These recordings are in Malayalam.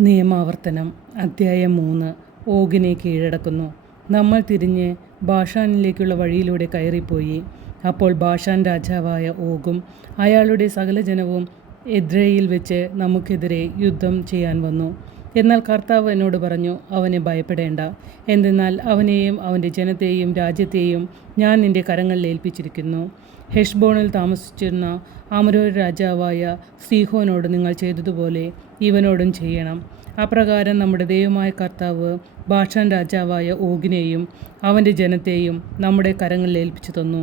നിയമാവർത്തനം അദ്ധ്യായം 3. ഓഗിനെ കീഴടക്കുന്നു. നമ്മൾ തിരിഞ്ഞ് ബാഷാനിലേക്കുള്ള വഴിയിലൂടെ കയറിപ്പോയി. അപ്പോൾ ബാഷാൻ രാജാവായ ഓഗും അയാളുടെ സകല ജനവും എദ്രെയിൽ വെച്ച് നമുക്കെതിരെ യുദ്ധം ചെയ്യാൻ വന്നു. എന്നാൽ കർത്താവ് എന്നോട് പറഞ്ഞു, അവനെ ഭയപ്പെടേണ്ട. എന്തെന്നാൽ അവനെയും അവൻ്റെ ജനത്തെയും രാജ്യത്തെയും ഞാൻ നിൻ്റെ കരങ്ങളിൽ ഏൽപ്പിച്ചിരിക്കുന്നു. ഹെഷ്ബോണിൽ താമസിച്ചിരുന്ന അമോര്യർ രാജാവായ സീഹോനോട് നിങ്ങൾ ചെയ്തതുപോലെ ഇവനോടും ചെയ്യണം. അപ്രകാരം നമ്മുടെ ദൈവമായ കർത്താവ് ബാഷാൻ രാജാവായ ഓഗിനെയും അവൻ്റെ ജനത്തെയും നമ്മുടെ കരങ്ങളിൽ ഏൽപ്പിച്ചു തന്നു.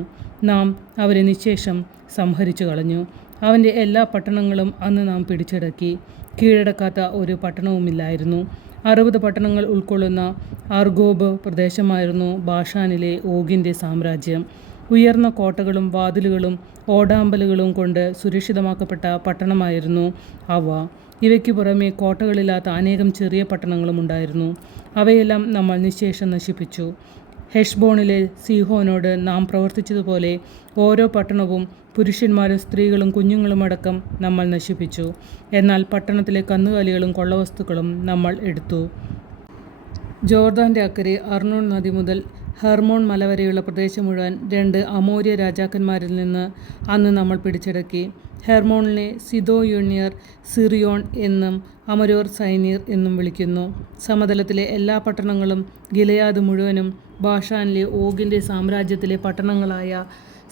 നാം അവരെ നിശ്ശേഷം സംഹരിച്ചു കളഞ്ഞു. അവൻ്റെ എല്ലാ പട്ടണങ്ങളും അന്ന് നാം പിടിച്ചടക്കി. കീഴടക്കാത്ത ഒരു പട്ടണവുമില്ലായിരുന്നു. 60 പട്ടണങ്ങൾ ഉൾക്കൊള്ളുന്ന അർഗോബ് പ്രദേശമായിരുന്നു ബാഷാനിലെ ഓഗിൻ്റെ സാമ്രാജ്യം. ഉയർന്ന കോട്ടകളും വാതിലുകളും ഓടാമ്പലുകളും കൊണ്ട് സുരക്ഷിതമാക്കപ്പെട്ട പട്ടണമായിരുന്നു അവ. ഇവയ്ക്ക് പുറമെ കോട്ടകളില്ലാത്ത അനേകം ചെറിയ പട്ടണങ്ങളും ഉണ്ടായിരുന്നു. അവയെല്ലാം നമ്മൾ നിശ്ശേഷം നശിപ്പിച്ചു. ഹെഷ്ബോണിലെ സീഹോനോട് നാം പ്രവർത്തിച്ചതുപോലെ ഓരോ പട്ടണവും പുരുഷന്മാരും സ്ത്രീകളും കുഞ്ഞുങ്ങളുമടക്കം നമ്മൾ നശിപ്പിച്ചു. എന്നാൽ പട്ടണത്തിലെ കന്നുകാലികളും കൊള്ളവസ്തുക്കളും നമ്മൾ എടുത്തു. ജോർദാൻ്റെ അക്കരെ അർണോൺ നദി മുതൽ ഹെർമോൺ മല വരെയുള്ള പ്രദേശം മുഴുവൻ 2 അമോര്യ രാജാക്കന്മാരിൽ നിന്ന് അന്ന് നമ്മൾ പിടിച്ചടക്കി. ഹെർമോണിനെ സിദോന്യർ സിറിയോൺ എന്നും അമോര്യർ സൈനീർ എന്നും വിളിക്കുന്നു. സമതലത്തിലെ എല്ലാ പട്ടണങ്ങളും ഗിലെയാദ് മുഴുവനും ബാഷാനിലെ ഓഗിൻ്റെ സാമ്രാജ്യത്തിലെ പട്ടണങ്ങളായ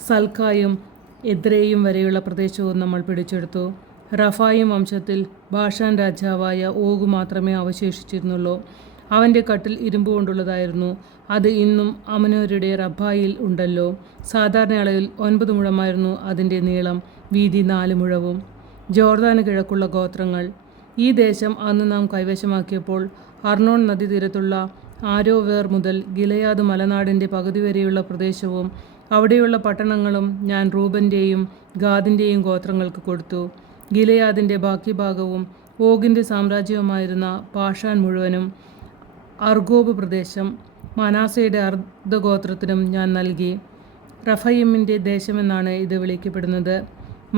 സൽക്കായും എദ്രെയും വരെയുള്ള പ്രദേശവും നമ്മൾ പിടിച്ചെടുത്തു. റഫായിം വംശത്തിൽ ബാഷാൻ രാജാവായ ഓഗ് മാത്രമേ അവശേഷിച്ചിരുന്നുള്ളൂ. അവൻ്റെ കട്ടിൽ ഇരുമ്പ് കൊണ്ടുള്ളതായിരുന്നു. അത് ഇന്നും അമോര്യരുടെ റബ്ബായിൽ ഉണ്ടല്ലോ. സാധാരണ അളവിൽ 9 മുഴമായിരുന്നു അതിൻ്റെ നീളം, വീതി 4 മുഴവും. ജോർദാന് കിഴക്കുള്ള ഗോത്രങ്ങൾ. ഈ ദേശം അന്ന് നാം കൈവശമാക്കിയപ്പോൾ അർണോൺ നദീതീരത്തുള്ള ആരോവേർ മുതൽ ഗിലെയാദ് മലനാടിൻ്റെ പകുതി വരെയുള്ള പ്രദേശവും അവിടെയുള്ള പട്ടണങ്ങളും ഞാൻ റൂബൻ്റെയും ഗാദിൻ്റെയും ഗോത്രങ്ങൾക്ക് കൊടുത്തു. ഗിലെയാദിൻ്റെ ബാക്കി ഭാഗവും ഓഗിൻ്റെ സാമ്രാജ്യവുമായിരുന്ന ബാഷാൻ മുഴുവനും അർഗോബ് പ്രദേശം മനാസയുടെ അർദ്ധഗോത്രത്തിനും ഞാൻ നൽകി. റഫയീമിൻ്റെ ദേശമെന്നാണ് ഇത് വിളിക്കപ്പെടുന്നത്.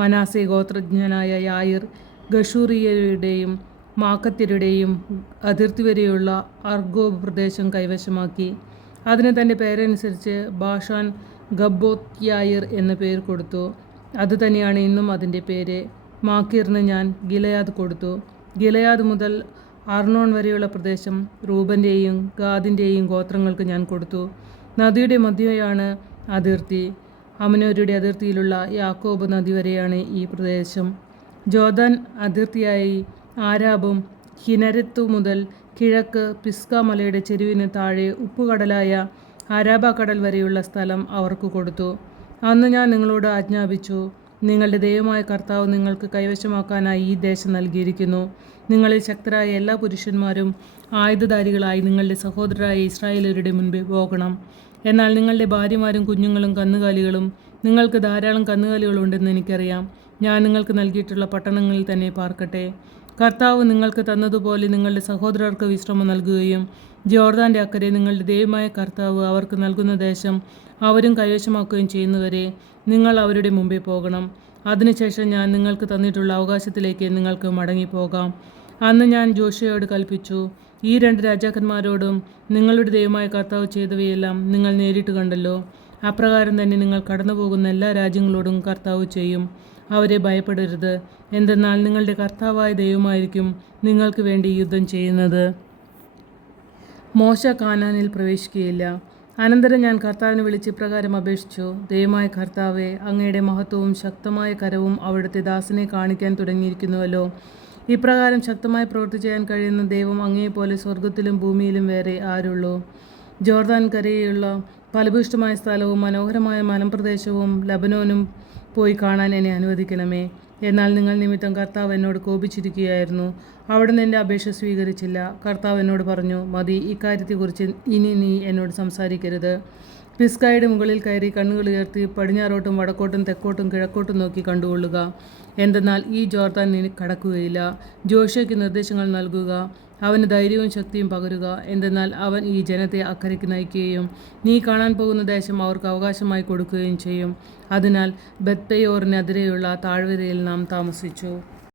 മനാസെ ഗോത്രജ്ഞനായ യായിർ ഗഷൂറിയരുടെയും മാക്കത്യരുടെയും അതിർത്തി വരെയുള്ള അർഗോബ് പ്രദേശം കൈവശമാക്കി. അതിന് തൻ്റെ പേരനുസരിച്ച് ബാഷാൻ ഗബ്ബോത്ത് യായിർ എന്ന പേര് കൊടുത്തു. അതുതന്നെയാണ് ഇന്നും അതിൻ്റെ പേര്. മാക്കീറിന് ഞാൻ ഗിലെയാദ് കൊടുത്തു. ഗിലെയാദ് മുതൽ അർണോൺ വരെയുള്ള പ്രദേശം റൂബൻ്റെയും ഗാദിൻ്റെയും ഗോത്രങ്ങൾക്ക് ഞാൻ കൊടുത്തു. നദിയുടെ മധ്യയാണ് അതിർത്തി. അമോര്യരുടെ അതിർത്തിയിലുള്ള യാക്കോബ് നദി വരെയാണ് ഈ പ്രദേശം. ജോർദാൻ അതിർത്തിയായി ആരാബും കിന്നരെത്തു മുതൽ കിഴക്ക് പിസ്ഗ മലയുടെ ചെരുവിന് താഴെ ഉപ്പുകടലായ അരാബ കടൽ വരെയുള്ള സ്ഥലം അവർക്ക് കൊടുത്തു. അന്ന് ഞാൻ നിങ്ങളോട് ആജ്ഞാപിച്ചു, നിങ്ങളുടെ ദൈവമായ കർത്താവ് നിങ്ങൾക്ക് കൈവശമാക്കാനായി ഈ ദേശം നൽകിയിരിക്കുന്നു. നിങ്ങളിൽ ശക്തരായ എല്ലാ പുരുഷന്മാരും ആയുധധാരികളായി നിങ്ങളുടെ സഹോദരരായ ഇസ്രായേലരുടെ മുൻപിൽ പോകണം. എന്നാൽ നിങ്ങളുടെ ഭാര്യമാരും കുഞ്ഞുങ്ങളും കന്നുകാലികളും, നിങ്ങൾക്ക് ധാരാളം കന്നുകാലികളുണ്ടെന്ന് എനിക്കറിയാം, ഞാൻ നിങ്ങൾക്ക് നൽകിയിട്ടുള്ള പട്ടണങ്ങളിൽ തന്നെ പാർക്കട്ടെ. കർത്താവ് നിങ്ങൾക്ക് തന്നതുപോലെ നിങ്ങളുടെ സഹോദരർക്ക് വിശ്രമം നൽകുകയും ജോർദാൻ്റെ അക്കരെ നിങ്ങളുടെ ദൈവമായ കർത്താവ് അവർക്ക് നൽകുന്ന ദേശം അവരും കൈവശമാക്കുകയും ചെയ്യുന്നവരെ നിങ്ങൾ അവരുടെ മുമ്പിൽ പോകണം. അതിനുശേഷം ഞാൻ നിങ്ങൾക്ക് തന്നിട്ടുള്ള അവകാശത്തിലേക്ക് നിങ്ങൾക്ക് മടങ്ങിപ്പോകാം. അന്ന് ഞാൻ ജോഷുവയോട് കൽപ്പിച്ചു, ഈ 2 രാജാക്കന്മാരോടും നിങ്ങളുടെ ദൈവമായ കർത്താവ് ചെയ്തവയെല്ലാം നിങ്ങൾ നേരിട്ട് കണ്ടല്ലോ. അപ്രകാരം തന്നെ നിങ്ങൾ കടന്നു പോകുന്ന എല്ലാ രാജ്യങ്ങളോടും കർത്താവ് ചെയ്യും. അവരെ ഭയപ്പെടരുത്. എന്തെന്നാൽ നിങ്ങളുടെ കർത്താവായ ദൈവമായിരിക്കും നിങ്ങൾക്ക് വേണ്ടി യുദ്ധം ചെയ്യുന്നത്. മോശ കാനാനിൽ പ്രവേശിക്കുകയില്ല. അനന്തരം ഞാൻ കർത്താവിനെ വിളിച്ച് ഇപ്രകാരം അപേക്ഷിച്ചു, ദൈവമായ കർത്താവേ, അങ്ങയുടെ മഹത്വവും ശക്തമായ കരവും അവിടുത്തെ ദാസനെ കാണിക്കാൻ തുടങ്ങിയിരിക്കുന്നുവല്ലോ. ഇപ്രകാരം ശക്തമായി പ്രവൃത്തി ചെയ്യാൻ കഴിയുന്ന ദൈവം അങ്ങയെപ്പോലെ സ്വർഗത്തിലും ഭൂമിയിലും വേറെ ആരുള്ളൂ? ജോർദാൻ കരയുള്ള ഫലഭൂയിഷ്ഠമായ സ്ഥലവും മനോഹരമായ മലമ്പ്രദേശവും ലബനോനും പോയി കാണാൻ എന്നെ അനുവദിക്കണമേ. എന്നാൽ നിങ്ങൾ നിമിത്തം കർത്താവ് എന്നോട് കോപിച്ചിരിക്കുകയായിരുന്നു. അവിടുന്ന് എൻ്റെ അപേക്ഷ സ്വീകരിച്ചില്ല. കർത്താവ് എന്നോട് പറഞ്ഞു, മതി, ഇക്കാര്യത്തെക്കുറിച്ച് ഇനി നീ എന്നോട് സംസാരിക്കരുത്. പിസ്ഗയുടെ മുകളിൽ കയറി കണ്ണുകൾ ഉയർത്തി പടിഞ്ഞാറോട്ടും വടക്കോട്ടും തെക്കോട്ടും കിഴക്കോട്ടും നോക്കി കണ്ടുകൊള്ളുക. എന്തെന്നാൽ ഈ ജോർദാൻ നീ കടക്കുകയില്ല. ജോഷുവയ്ക്ക് നിർദ്ദേശങ്ങൾ നൽകുക, അവന് ധൈര്യവും ശക്തിയും പകരുക. എന്തെന്നാൽ അവൻ ഈ ജനത്തെ അക്കരയ്ക്ക് നയിക്കുകയും നീ കാണാൻ പോകുന്ന ദേശം അവർക്ക് അവകാശമായി കൊടുക്കുകയും ചെയ്യും. അതിനാൽ ബത്പെയോറിനെതിരെയുള്ള താഴ്വരയിൽ നാം താമസിച്ചു.